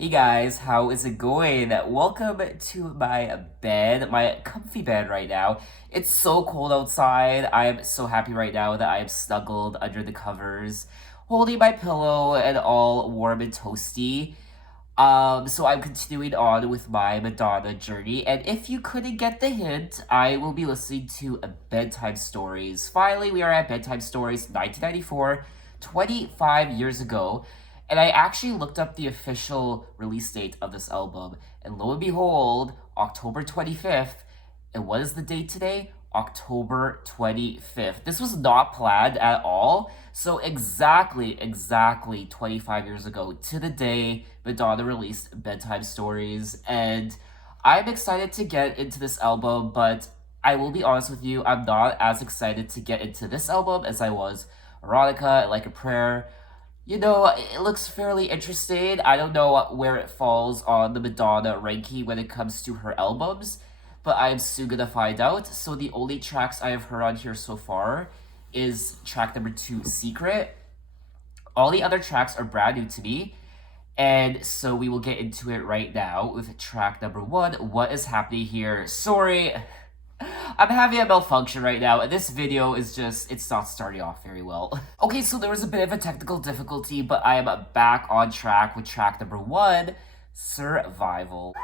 Hey guys, how is it going? Welcome to my bed, my comfy bed right now. It's so cold outside. I am so happy right now that I am snuggled under the covers, holding my pillow and all warm and toasty. So I'm continuing on with my Madonna journey, and if you couldn't get the hint, I will be listening to a Bedtime Stories. Finally, we are at Bedtime Stories 1994, 25 years ago, and I actually looked up the official release date of this album, and lo and behold, October 25th. And what is the date today? October 25th. This was not planned at all. So exactly 25 years ago to the day Madonna released Bedtime Stories. And I'm excited to get into this album, but I will be honest with you, I'm not as excited to get into this album as I was Erotica, Like a Prayer. It looks fairly interesting. I don't know where it falls on the Madonna ranking when it comes to her albums, but I'm soon gonna find out. So the only tracks I have heard on here so far is track number two, Secret. All the other tracks are brand new to me, and so we will get into it right now with track number one, What is Happening Here? Sorry, I'm having a malfunction right now, and this video is it's not starting off very well. Okay, so there was a bit of a technical difficulty, but I am back on track with track number one, Survival.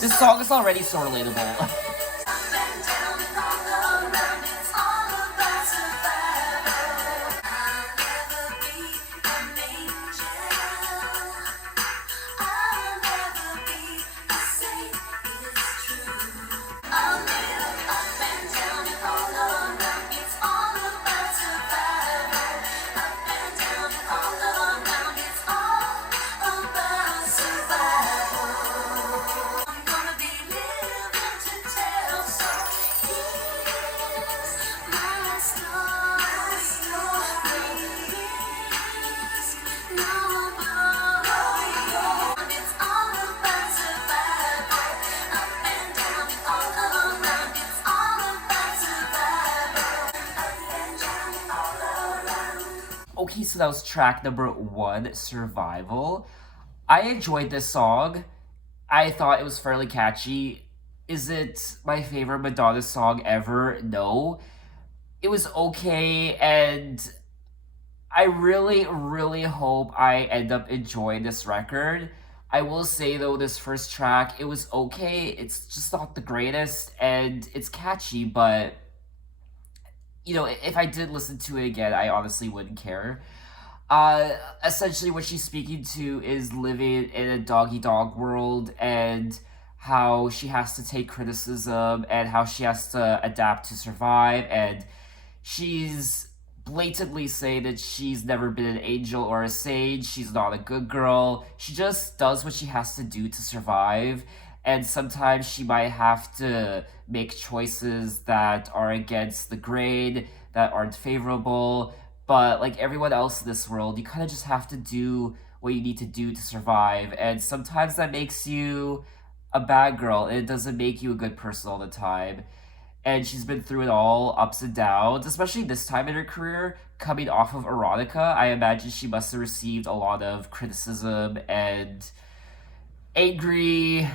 This song is already so relatable. Okay, so that was track number one, Survival. I enjoyed this song. I thought it was fairly catchy. Is it my favorite Madonna song ever? No. It was okay, and I really hope I end up enjoying this record. I will say though, this first track, it was okay. It's just not the greatest, and it's catchy, but if I did listen to it again, I honestly wouldn't care. Essentially, what she's speaking to is living in a doggy dog world and how she has to take criticism and how she has to adapt to survive. And she's blatantly saying that she's never been an angel or a sage. She's not a good girl. She just does what she has to do to survive. And sometimes she might have to make choices that are against the grain, that aren't favorable. But like everyone else in this world, you kind of just have to do what you need to do to survive. And sometimes that makes you a bad girl, and it doesn't make you a good person all the time. And she's been through it all, ups and downs, especially this time in her career, coming off of Erotica. I imagine she must have received a lot of criticism and angry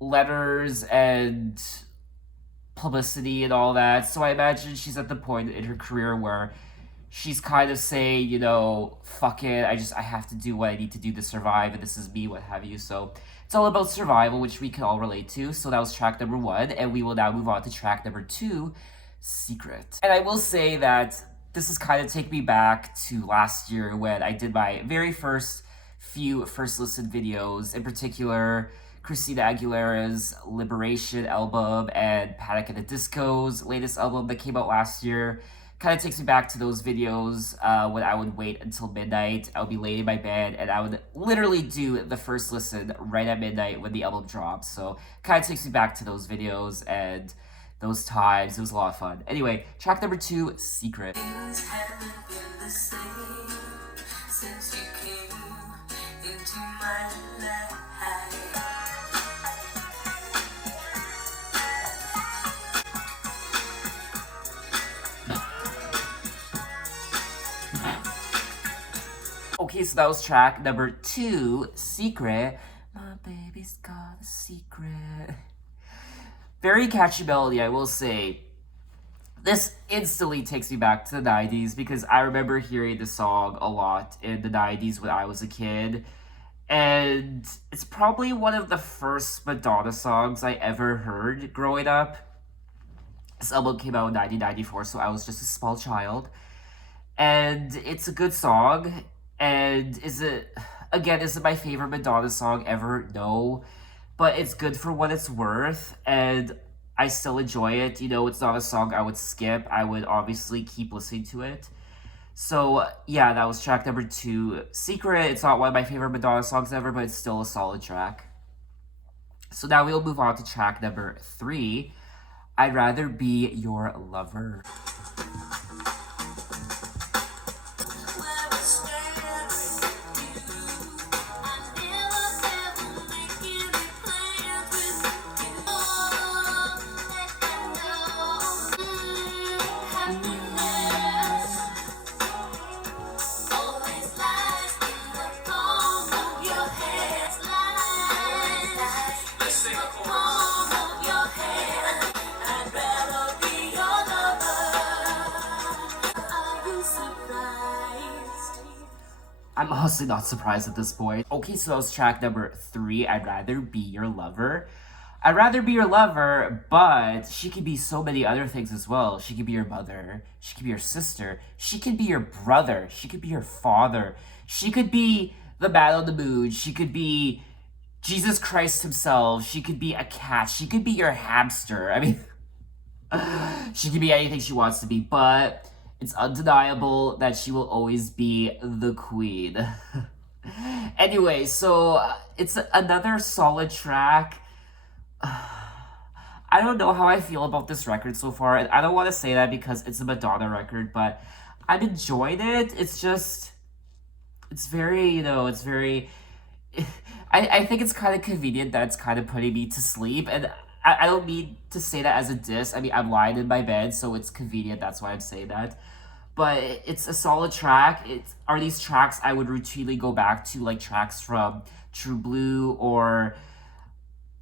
letters and publicity and all that. So I imagine she's at the point in her career where she's kind of saying, fuck it, I have to do what I need to do to survive, and this is me, what have you. So it's all about survival, which we can all relate to. So that was track number one, and we will now move on to track number two, Secret. And I will say that this is kind of take me back to last year when I did my very first few first listen videos, in particular Christina Aguilera's Liberation album and Panic at the Disco's latest album that came out last year. Kind of takes me back to those videos when I would wait until midnight. I would be laying in my bed and I would literally do the first listen right at midnight when the album drops. So kind of takes me back to those videos and those times. It was a lot of fun. Anyway, track number two, Secret. Things haven't been the same. Okay, so that was track number 2, Secret. My baby's got a secret. Very catchy melody, I will say. This instantly takes me back to the 90s because I remember hearing the song a lot in the 90s when I was a kid. And it's probably one of the first Madonna songs I ever heard growing up. This album came out in 1994, so I was just a small child. And it's a good song. And is it my favorite Madonna song ever? No. But it's good for what it's worth. And I still enjoy it. You know, it's not a song I would skip. I would obviously keep listening to it. So, yeah, that was track number 2. Secret, it's not one of my favorite Madonna songs ever, but it's still a solid track. So now we'll move on to track number 3. I'd rather be your lover. I'm honestly not surprised at this point. Okay, so that was track number 3. I'd rather be your lover. I'd rather be your lover, but she could be so many other things as well. She could be your mother. She could be your sister. She could be your brother. She could be your father. She could be the man on the moon. She could be Jesus Christ himself. She could be a cat. She could be your hamster. I mean, she could be anything she wants to be, but it's undeniable that she will always be the queen. Anyway, so it's another solid track. I don't know how I feel about this record so far. And I don't want to say that because it's a Madonna record, but I'm enjoying it. It's just, it's very, it's very. I think it's kind of convenient that it's kind of putting me to sleep. And I don't mean to say that as a diss. I mean, I'm lying in my bed, so it's convenient. That's why I'm saying that. But it's a solid track. Are these tracks I would routinely go back to, like tracks from True Blue or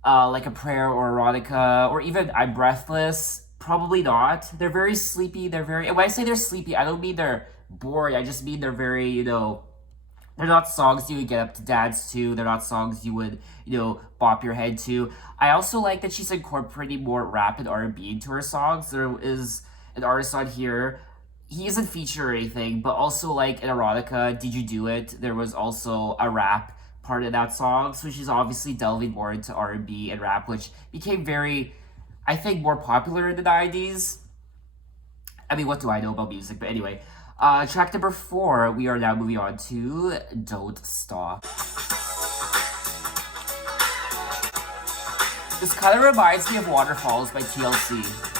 like A Prayer or Erotica or even I'm Breathless? Probably not. They're very sleepy. When I say they're sleepy, I don't mean they're boring. I just mean they're very, they're not songs you would get up to dance to. They're not songs you would, bop your head to. I also like that she's incorporating more rap and R&B into her songs. There is an artist on here. He isn't featured or anything, but also like in Erotica, Did You Do It? There was also a rap part of that song. So she's obviously delving more into R&B and rap, which became very, I think, more popular in the 90s. I mean, what do I know about music? But anyway, track number 4, we are now moving on to Don't Stop. This kind of reminds me of Waterfalls by TLC.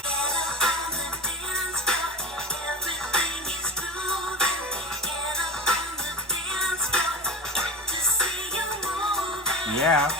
Yeah.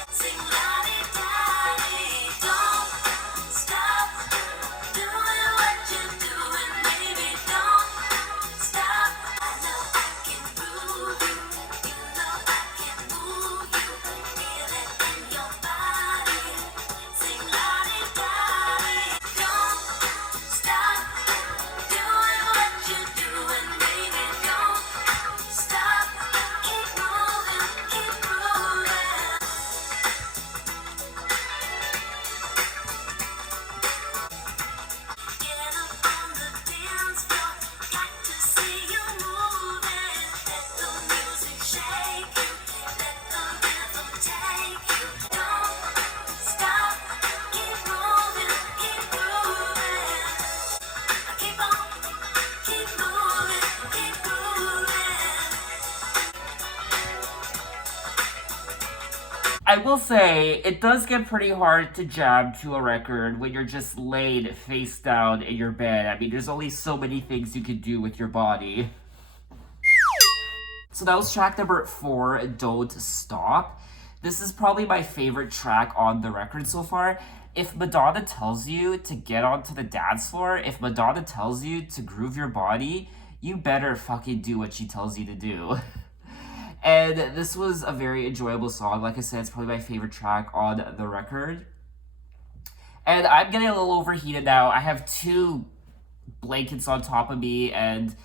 I will say, it does get pretty hard to jam to a record when you're just laid face down in your bed. I mean, there's only so many things you can do with your body. So that was track number 4, Don't Stop. This is probably my favorite track on the record so far. If Madonna tells you to get onto the dance floor, if Madonna tells you to groove your body, you better fucking do what she tells you to do. And this was a very enjoyable song. Like I said, it's probably my favorite track on the record. And I'm getting a little overheated now. I have two blankets on top of me, and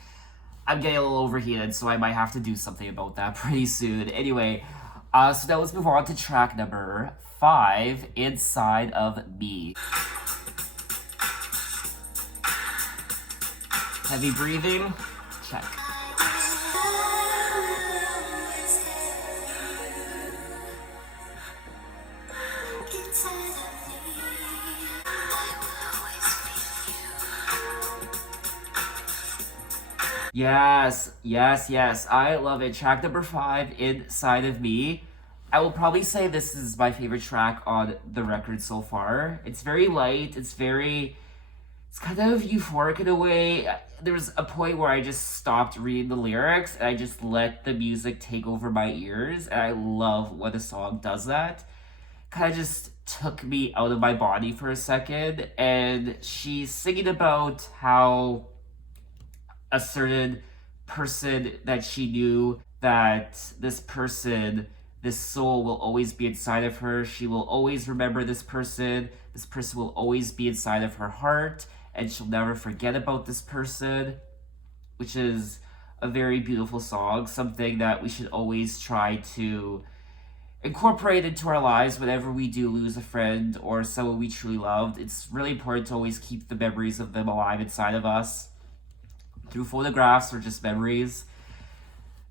I'm getting a little overheated, so I might have to do something about that pretty soon. Anyway, so now let's move on to track number 5, Inside of Me. Heavy breathing? Check. Yes, yes, yes. I love it. Track number 5, Inside of Me. I will probably say this is my favorite track on the record so far. It's very light. It's kind of euphoric in a way. There was a point where I just stopped reading the lyrics and I just let the music take over my ears. And I love when a song does that. Kind of just took me out of my body for a second. And she's singing about how a certain person that she knew, that this person, this soul will always be inside of her. She will always remember this person. This person will always be inside of her heart, and she'll never forget about this person, which is a very beautiful song, something that we should always try to incorporate into our lives whenever we do lose a friend or someone we truly loved. It's really important to always keep the memories of them alive inside of us through photographs or just memories.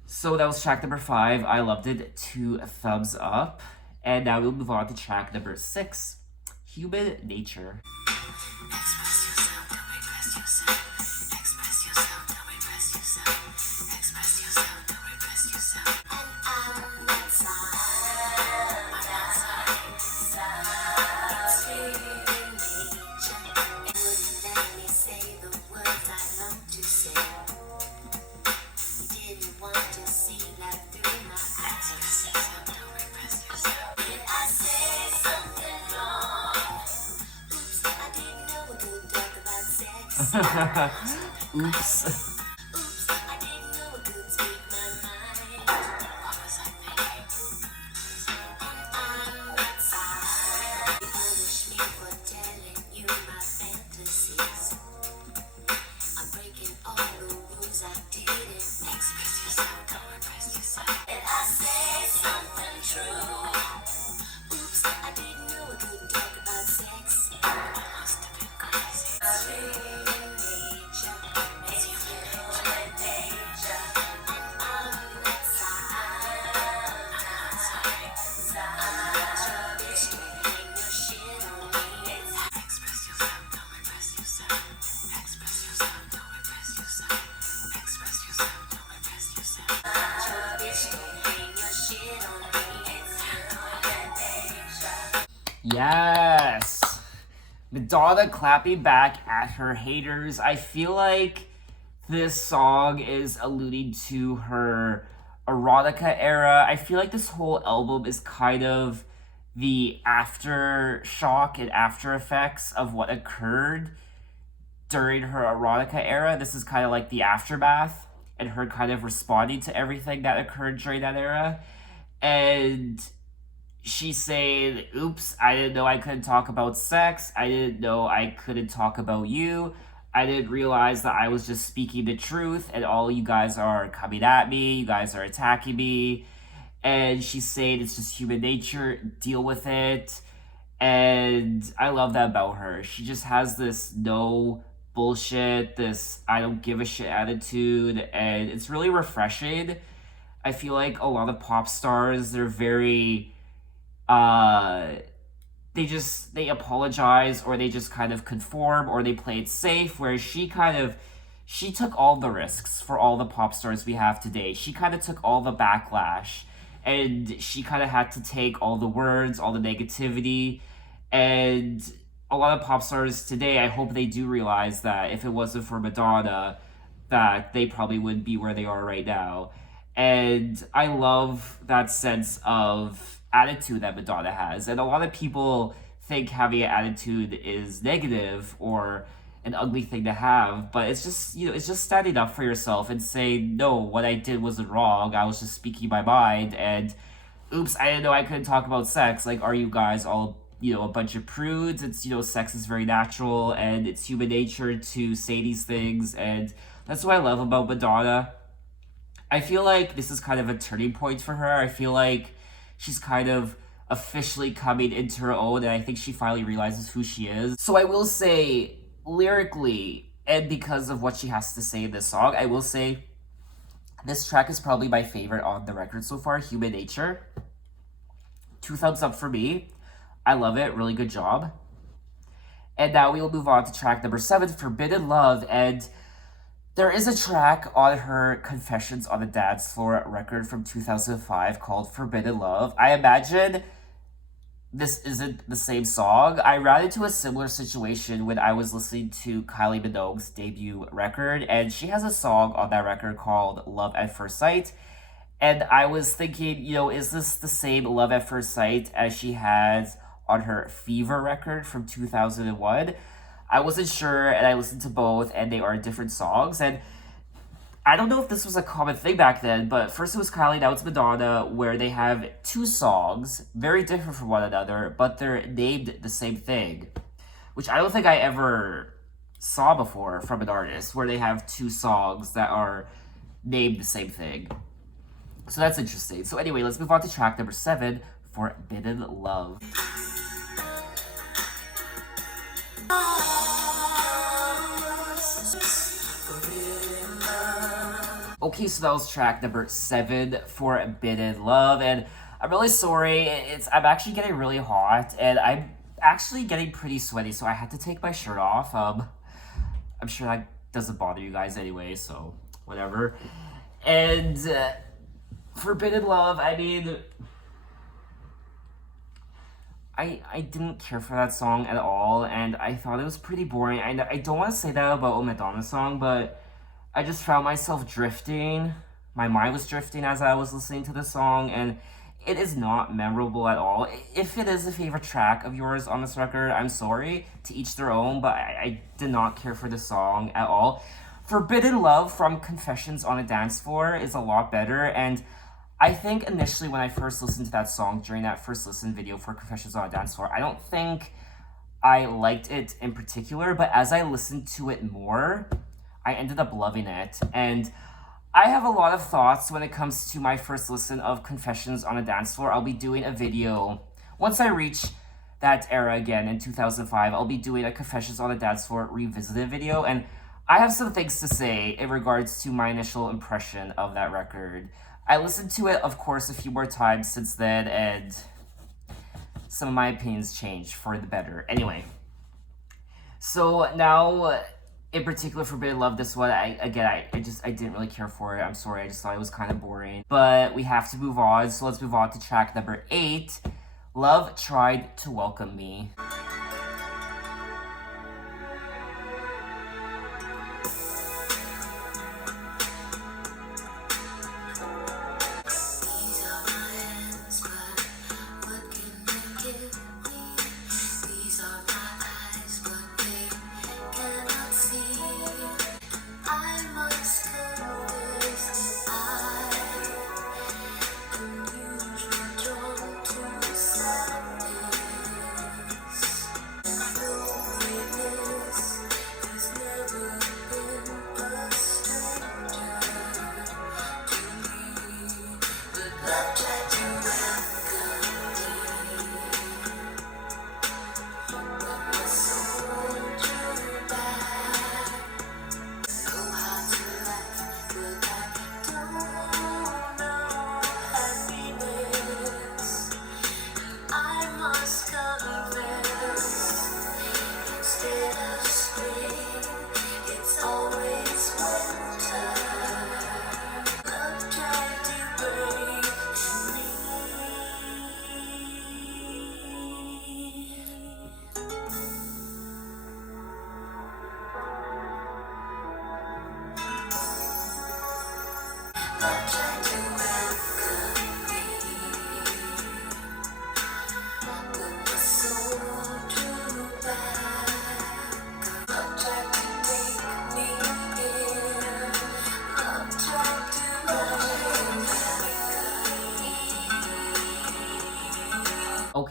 So that was track number 5. I loved it. 2 thumbs up. And now we'll move on to track number 6, Human Nature. Oops. Yes! Madonna clapping back at her haters. I feel like this song is alluding to her erotica era. I feel like this whole album is kind of the aftershock and after effects of what occurred during her erotica era. This is kind of like the aftermath and her kind of responding to everything that occurred during that era. And she's saying, oops, I didn't know I couldn't talk about sex. I didn't know I couldn't talk about you. I didn't realize that I was just speaking the truth and all you guys are coming at me. You guys are attacking me. And she's saying it's just human nature. Deal with it. And I love that about her. She just has this no bullshit, this I don't give a shit attitude. And it's really refreshing. I feel like a lot of pop stars, they're very they apologize, or they just kind of conform, or they play it safe, whereas she took all the risks for all the pop stars we have today. She kind of took all the backlash, and she kind of had to take all the words, all the negativity. And a lot of pop stars today, I hope they do realize that if it wasn't for Madonna, that they probably wouldn't be where they are right now. And I love that sense of attitude that Madonna has. And a lot of people think having an attitude is negative, or an ugly thing to have, but it's just, it's just standing up for yourself and say, no, what I did wasn't wrong. I was just speaking my mind, and oops, I didn't know I couldn't talk about sex. Like, are you guys all, a bunch of prudes? It's, sex is very natural and it's human nature to say these things, and that's what I love about Madonna. I feel like this is kind of a turning point for her. I feel like she's kind of officially coming into her own, and I think she finally realizes who she is. So I will say, lyrically, and because of what she has to say in this song, I will say this track is probably my favorite on the record so far, Human Nature. 2 thumbs up for me. I love it. Really good job. And now we will move on to track number 7, Forbidden Love. And there is a track on her Confessions on the Dance Floor record from 2005 called Forbidden Love. I imagine this isn't the same song. I ran into a similar situation when I was listening to Kylie Minogue's debut record, and she has a song on that record called Love at First Sight. And I was thinking, is this the same Love at First Sight as she has on her Fever record from 2001? I wasn't sure, and I listened to both, and they are different songs. And I don't know if this was a common thing back then, but first it was Kylie, now it's Madonna, where they have 2 songs, very different from one another, but they're named the same thing, which I don't think I ever saw before from an artist, where they have 2 songs that are named the same thing. So that's interesting. So anyway, let's move on to track number 7, Forbidden Love. Okay, so that was track number 7, Forbidden Love, and I'm really sorry. I'm actually getting really hot, and I'm actually getting pretty sweaty, so I had to take my shirt off. I'm sure that doesn't bother you guys anyway, so whatever. And Forbidden Love, I mean, I didn't care for that song at all, and I thought it was pretty boring. I don't want to say that about a Madonna song, but I just found myself drifting. My mind was drifting as I was listening to the song, and it is not memorable at all. If it is a favorite track of yours on this record, I'm sorry, to each their own, but I did not care for the song at all. Forbidden Love from Confessions on a Dance Floor is a lot better, and I think initially when I first listened to that song during that first listen video for Confessions on a Dance Floor, I don't think I liked it in particular, but as I listened to it more, I ended up loving it. And I have a lot of thoughts when it comes to my first listen of Confessions on a Dance Floor. I'll be doing a video. Once I reach that era again in 2005, I'll be doing a Confessions on a Dance Floor revisited video. And I have some things to say in regards to my initial impression of that record. I listened to it, of course, a few more times since then, and some of my opinions changed for the better. Anyway, so now, in particular, Forbidden Love, this one, I didn't really care for it. I'm sorry, I just thought it was kind of boring. But we have to move on, so let's move on to track number 8, Love Tried to Welcome Me.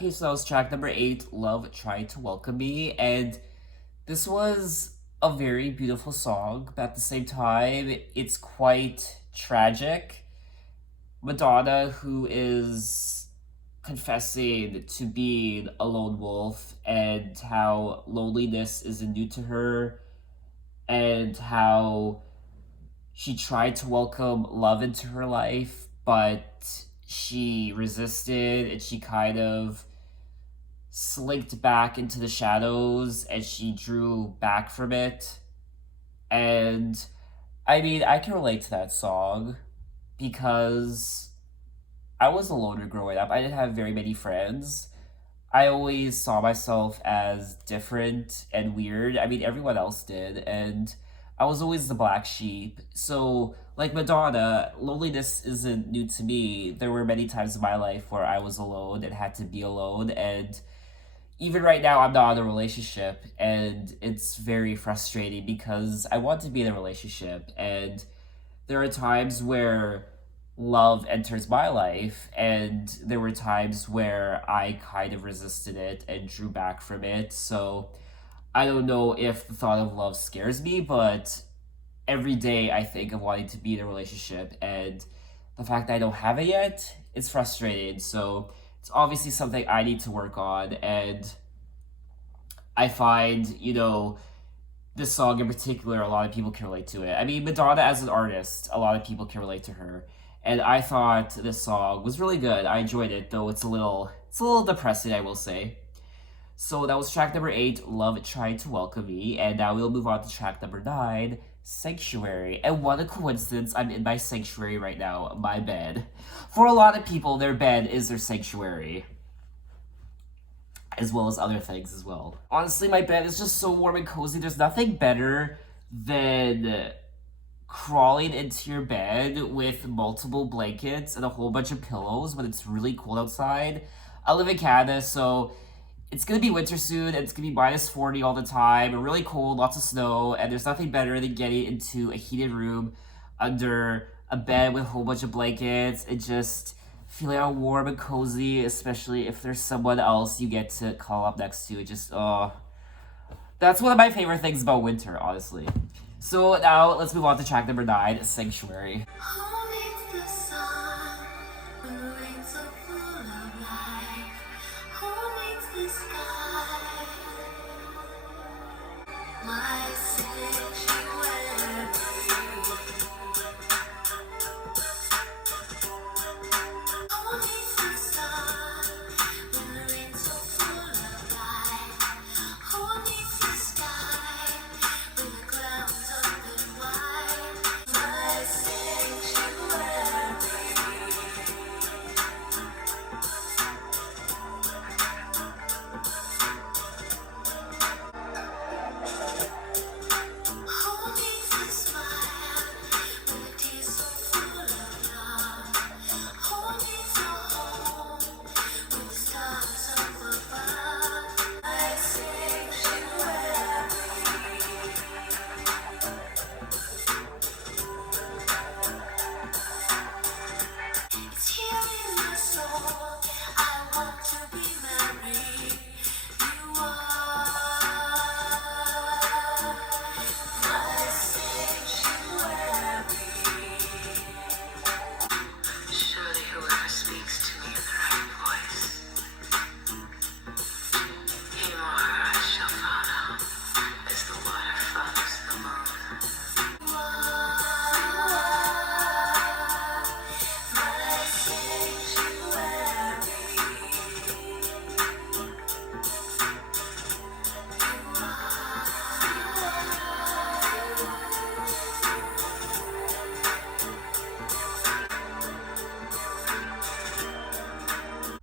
Okay, so that was track number 8, Love Tried to Welcome Me. And this was a very beautiful song, but at the same time, it's quite tragic. Madonna, who is confessing to being a lone wolf and how loneliness isn't new to her, and how she tried to welcome love into her life, but she resisted and she kind of slinked back into the shadows and she drew back from it. And I mean, I can relate to that song because I was a loner growing up. I didn't have very many friends. I always saw myself as different and weird. I mean, everyone else did, and I was always the black sheep. So, like Madonna, loneliness isn't new to me. There were many times in my life where I was alone and had to be alone, and even right now, I'm not in a relationship, and it's very frustrating because I want to be in a relationship, and there are times where love enters my life, and there were times where I kind of resisted it and drew back from it. So I don't know if the thought of love scares me, but every day I think of wanting to be in a relationship, and the fact that I don't have it yet, it's frustrating. So it's obviously something I need to work on, and I find, this song in particular, a lot of people can relate to it. I mean, Madonna as an artist, a lot of people can relate to her. And I thought this song was really good. I enjoyed it, though it's a little depressing, I will say. So that was track number 8, Love Tried to Welcome Me, and now we'll move on to track number 9, Sanctuary. And what a coincidence, I'm in my sanctuary right now, my bed. For a lot of people, their bed is their sanctuary, as well as other things as well. Honestly, my bed is just so warm and cozy. There's nothing better than crawling into your bed with multiple blankets and a whole bunch of pillows when it's really cold outside. I live in Canada, so it's gonna be winter soon, and it's gonna be minus 40 all the time, and really cold, lots of snow, and there's nothing better than getting into a heated room under a bed with a whole bunch of blankets and just feeling all warm and cozy, especially if there's someone else you get to call up next to. It just, that's one of my favorite things about winter, honestly. So now let's move on to track number 9, Sanctuary.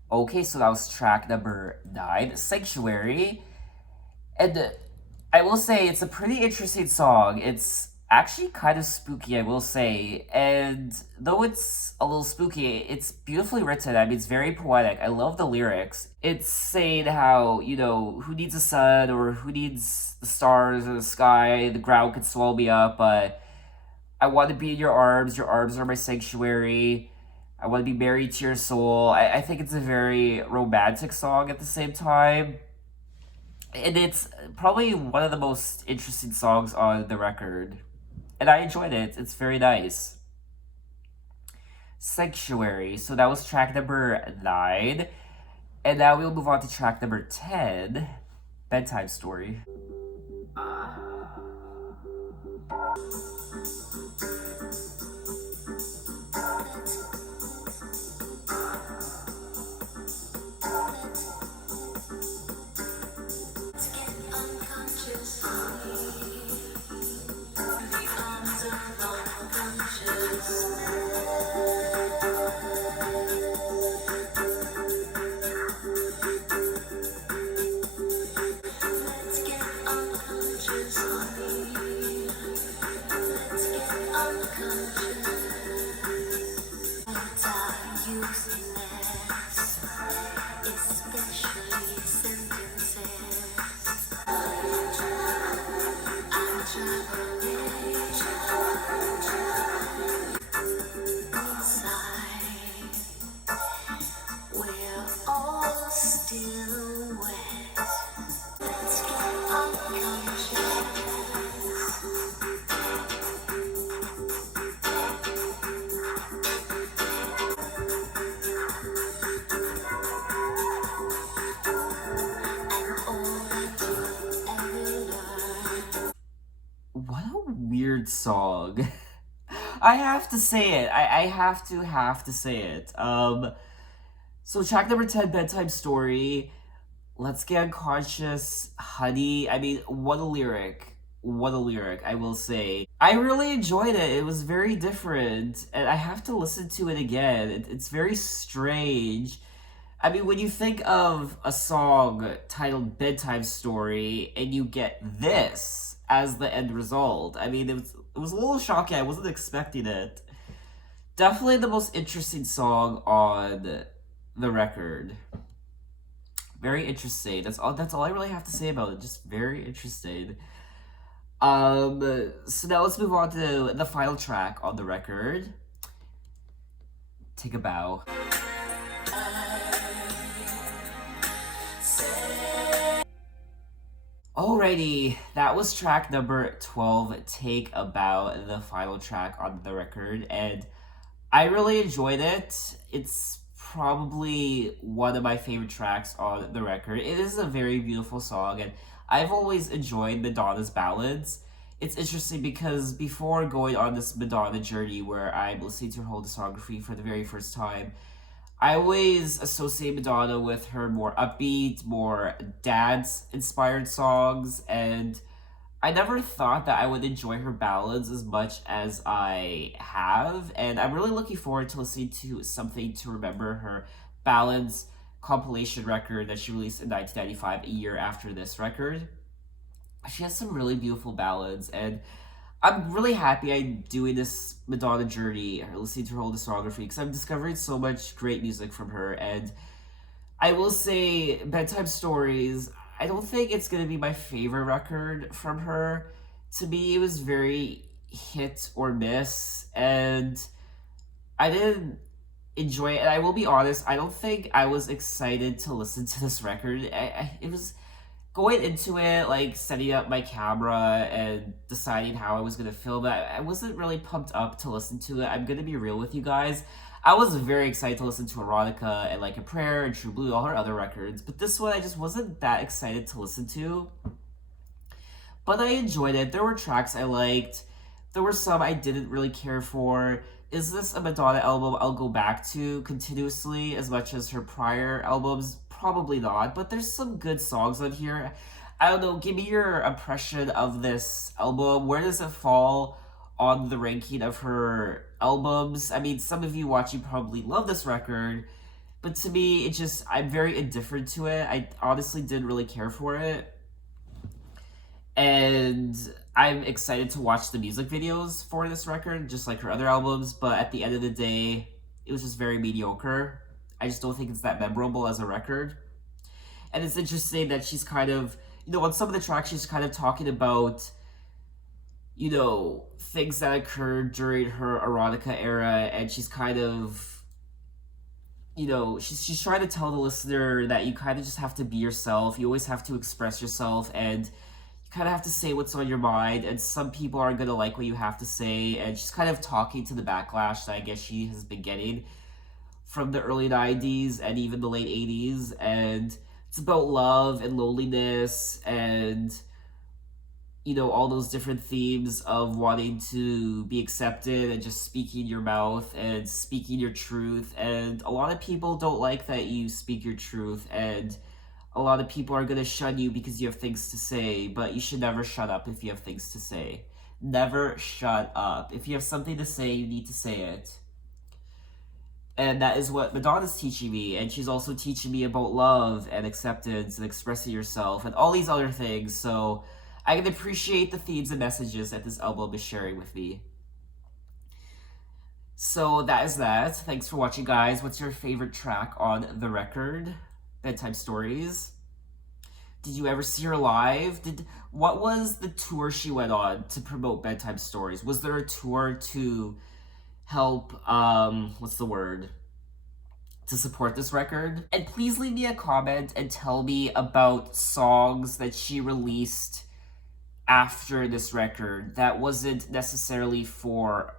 Okay, so that was track number 9, Sanctuary. And I will say it's a pretty interesting song. It's actually kind of spooky, I will say. And though it's a little spooky, it's beautifully written. I mean, it's very poetic. I love the lyrics. It's saying how, who needs a sun or who needs the stars or the sky? The ground could swallow me up, but I want to be in your arms. Your arms are my sanctuary. I Want to Be Married to Your Soul. I think it's a very romantic song at the same time. And it's probably one of the most interesting songs on the record. And I enjoyed it. It's very nice. Sanctuary. So that was track number 9. And now we'll move on to track number 10, Bedtime Story. What a weird song. I have to say it. I have to say it. So track number 10, Bedtime Story. Let's Get Unconscious, Honey. I mean, what a lyric. What a lyric, I will say. I really enjoyed it. It was very different, and I have to listen to it again. It's very strange. I mean, when you think of a song titled Bedtime Story and you get this as the end result, I mean, it was a little shocking. I wasn't expecting it. Definitely the most interesting song on the record. Very interesting. That's all I really have to say about it. Just very interesting. So now let's move on to the final track on the record. Take a bow. Alrighty, that was track number 12, Take a Bow, the final track on the record, and I really enjoyed it. It's probably one of my favorite tracks on the record. It is a very beautiful song, and I've always enjoyed Madonna's ballads. It's interesting because before going on this Madonna journey where I'm listening to her whole discography for the very first time, I always associate Madonna with her more upbeat, more dance inspired songs, and I never thought that I would enjoy her ballads as much as I have, and I'm really looking forward to listening to Something to Remember, her ballads compilation record that she released in 1995, a year after this record. She has some really beautiful ballads, and I'm really happy I'm doing this Madonna journey, or listening to her whole discography, because I'm discovering so much great music from her. And I will say, Bedtime Stories, I don't think it's going to be my favorite record from her. To me, it was very hit or miss, and I didn't enjoy it. And I will be honest, I don't think I was excited to listen to this record. It was going into it, like setting up my camera and deciding how I was gonna film it, I wasn't really pumped up to listen to it. I'm gonna be real with you guys. I was very excited to listen to Erotica and Like a Prayer and True Blue, all her other records, but this one I just wasn't that excited to listen to. But I enjoyed it. There were tracks I liked. There were some I didn't really care for. Is this a Madonna album I'll go back to continuously as much as her prior albums? Probably not, but there's some good songs on here. I don't know, give me your impression of this album. Where does it fall on the ranking of her albums? I mean, some of you watching probably love this record, but to me, I'm very indifferent to it. I honestly didn't really care for it. And I'm excited to watch the music videos for this record, just like her other albums. But at the end of the day, it was just very mediocre. I just don't think it's that memorable as a record. And it's interesting that she's kind of, on some of the tracks, she's kind of talking about, things that occurred during her erotica era, and she's kind of she's trying to tell the listener that you kind of just have to be yourself. You always have to express yourself, and you kind of have to say what's on your mind. And some people are gonna like what you have to say. And she's kind of talking to the backlash that I guess she has been getting from the early '90s and even the late '80s. And it's about love and loneliness and all those different themes of wanting to be accepted and just speaking your mouth and speaking your truth. And a lot of people don't like that you speak your truth, and a lot of people are going to shun you because you have things to say, but you should never shut up if you have things to say. Never shut up. If you have something to say, you need to say it. And that is what Madonna's teaching me. And she's also teaching me about love and acceptance and expressing yourself and all these other things. So I can appreciate the themes and messages that this album is sharing with me. So that is that. Thanks for watching, guys. What's your favorite track on the record? Bedtime Stories. Did you ever see her live? What was the tour she went on to promote Bedtime Stories? Was there a tour to help what's the word? To support this record? And please leave me a comment and tell me about songs that she released after this record that wasn't necessarily for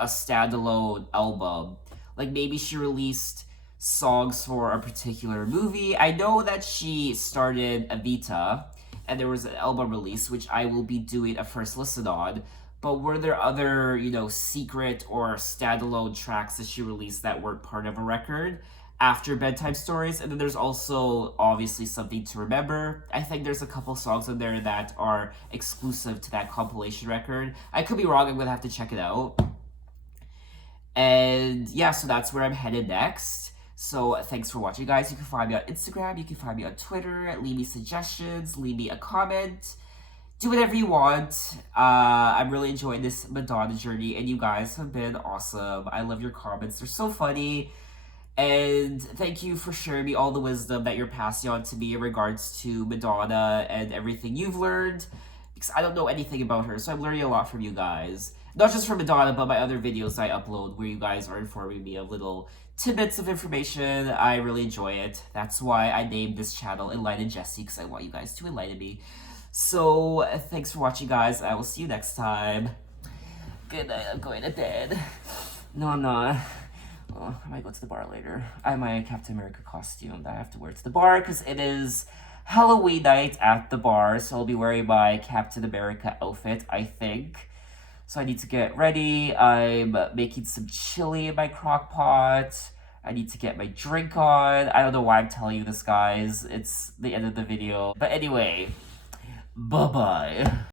a standalone album. Like maybe she released songs for a particular movie. I know that she started Evita and there was an album release, which I will be doing a first listen on. But were there other, secret or standalone tracks that she released that weren't part of a record after Bedtime Stories? And then there's also obviously Something to Remember. I think there's a couple songs on there that are exclusive to that compilation record. I could be wrong, I'm gonna have to check it out. And yeah, so that's where I'm headed next. So thanks for watching, guys. You can find me on Instagram, you can find me on Twitter, leave me suggestions, leave me a comment. Do whatever you want. I'm really enjoying this Madonna journey, and you guys have been awesome. I love your comments. They're so funny. And thank you for sharing me all the wisdom that you're passing on to me in regards to Madonna and everything you've learned. Because I don't know anything about her, so I'm learning a lot from you guys. Not just from Madonna, but my other videos I upload where you guys are informing me of little tidbits of information. I really enjoy it. That's why I named this channel Enlighten Jessie, because I want you guys to enlighten me. So, thanks for watching, guys. I will see you next time. Good night. I'm going to bed. No, I'm not. Oh, I might go to the bar later. I have my Captain America costume that I have to wear to the bar because it is Halloween night at the bar. So I'll be wearing my Captain America outfit, I think. So I need to get ready. I'm making some chili in my crock pot. I need to get my drink on. I don't know why I'm telling you this, guys. It's the end of the video. But anyway, bye-bye.